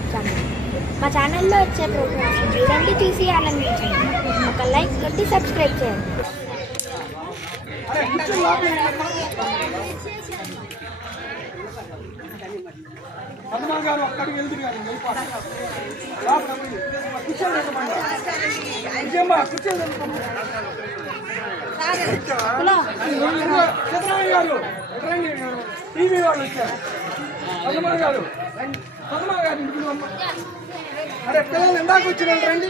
YouTube channel. మా ఛానల్లో వచ్చే ప్రోగ్రామ్స్ చూడండి, తీసి ఆనందించండి. ఒక లైక్ కొట్టి సబ్స్క్రైబ్ చేయండి. టీవీ వాళ్ళు వచ్చారు. పద్మా గారు ఇంటికి అరే పిల్లలు ఎందాక వచ్చిన రండి.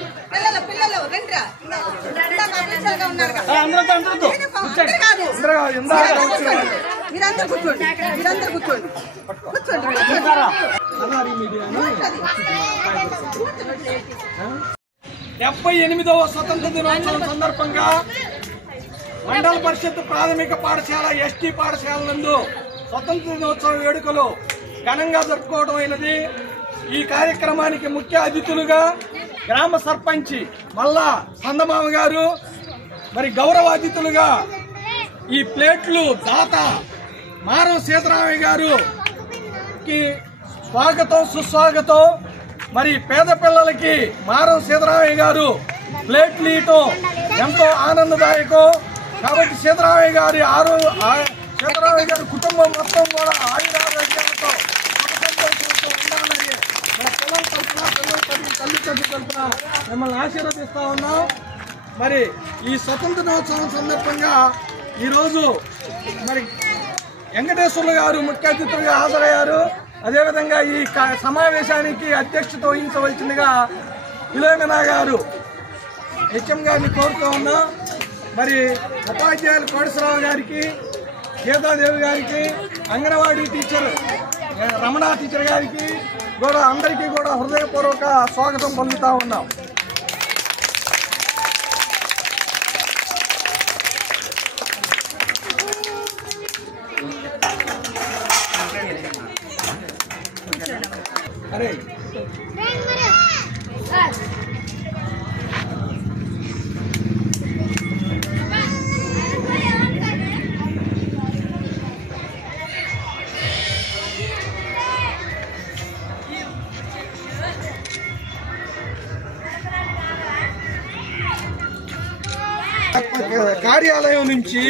మీరందరూ కూర్చోండి. 78వ స్వతంత్ర దినోత్సవం సందర్భంగా మండల పరిషత్ ప్రాథమిక పాఠశాల ఎస్టీ పాఠశాల నందు స్వతంత్ర దినోత్సవ వేడుకలు ఘనంగా జరుపుకోవడం అయినది. ఈ కార్యక్రమానికి ముఖ్య అతిథులుగా గ్రామ సర్పంచ్ మల్లా సందమామ గారు, మరి గౌరవ అతిథులుగా ఈ ప్లేట్లు దాత మారం సీతారామయ్య గారుకి స్వాగతం సుస్వాగతం. మరి పేద పిల్లలకి మారం సీతారామయ్య గారు ప్లేట్లు ఇవ్వటం ఎంతో ఆనందదాయకం. కాబట్టి సీతారామయ్య గారి సీతారామయ్య గారి కుటుంబం మొత్తం కూడా ఆయురారోగ్యాలతో ఉండాలని మన పిల్లల తరఫున తల్లిదండ్రుల తరఫున మిమ్మల్ని ఆశీర్వదిస్తా ఉన్నాం. మరి ఈ స్వతంత్ర దినోత్సవం సందర్భంగా ఈరోజు మరి వెంకటేశ్వర్లు గారు ముఖ్య అతిథులుగా హాజరయ్యారు. అదేవిధంగా ఈ సమావేశానికి అధ్యక్షత వహించవలసిందిగా ఫిలోమినా గారు హెచ్ఎం గారిని కోరుతూ ఉన్నాం. మరి ఉపాధ్యాయులు కోటేశ్వరరావు గారికి, గీతాదేవి గారికి, అంగన్వాడీ టీచర్ రమణ టీచర్ గారికి కూడా అందరికీ కూడా హృదయపూర్వక స్వాగతం పలుకుతా ఉన్నాం. అరే కార్యాలయం నుంచి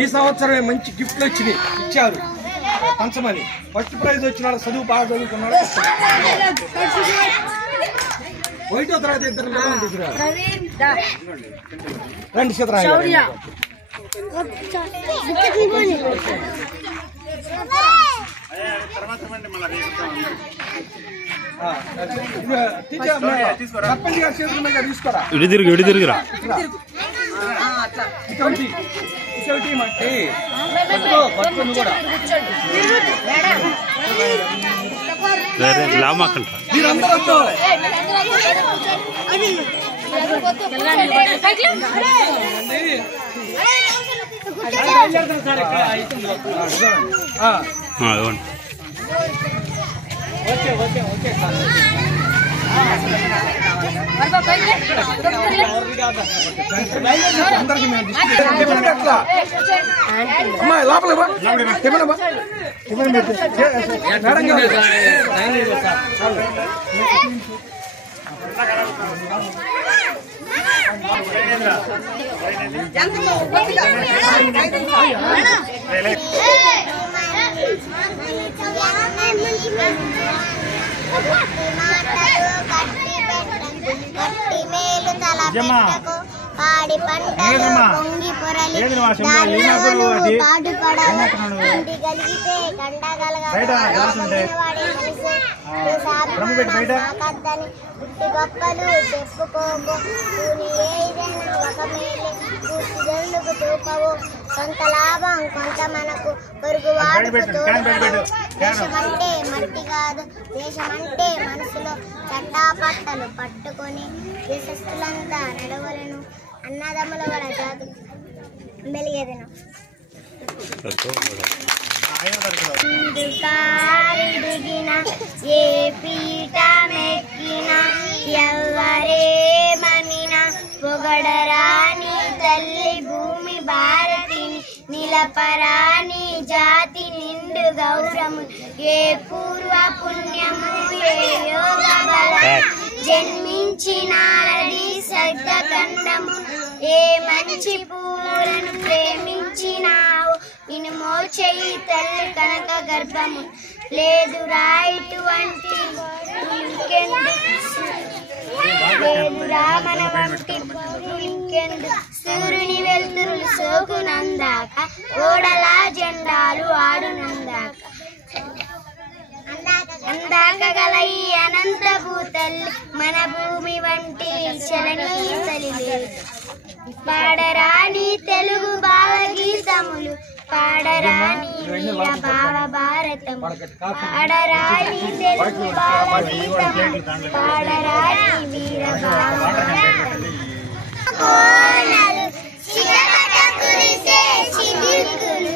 ఈ సంవత్సరం మంచి గిఫ్ట్లు వచ్చినాయి, ఇచ్చారు పంచమని. ఫస్ట్ ప్రైజ్ వచ్చిన చదువు బాగా చదువుకున్నాడు. ఒకటో తర్వాత ఇద్దరు రండి సీతారామయ్య సర్పంచ్ గారి చేతుల మీద తీసుకోరా. ఇటు తిరుగురా. మీరందరూ ఓకే ఓకే ఓకే అందరికి అమ్మా లోపల పాడి పంటలు పొంగి పొరలి పాడుపడవు ఇంటి కలిగితే కండగలగాకద్దని పుట్టి గొప్పలు చెప్పుకోకు కూలి ఏదైనా ఒక మేలు పూర్తి జల్లుకు తూపవు కొంత లాభం కొంత మనకు పొరుగు వాడుకు తోడుపడవు దేశమంటే మట్టి కాదు దేశమంటే మనసులో చట్టాపట్టలు పట్టుకొని దేశస్తులంతా నడవలను అన్నదమ్ముల వల జాతు వెలిగేదను దిగిన ఏ పీట మెక్కిన ఎవరేమనిన పొగడరాని తల్లి భూమి భారతిని నిలపరాని జాతి నిండు గౌరము ఏ పూర్వ పుణ్యము ఏ యోగము జన్మించినారది సర్గఖండము ఏ మంచి పూలను ప్రేమించినావు నిన్ను మోచేయి తల్లి కనక గర్భము లేదు రాయిటువంటి మన వంటి ఇంకెందు సూర్యుని వెలుతురులు సోకునందాక ఓడలా జెండాలు ఆడునందాక అందాక గల ఈ అనంత భూతల్లి మన భూమి వంటి చలని తల్లి లేదు పాడరాని తెలుగు భావగీతములు పాడరాని వీర భావ భారతము పాడరాని తెలుగు భావగీతములు పాడరాని వీర భావ భారతము కురిసే చినుకులు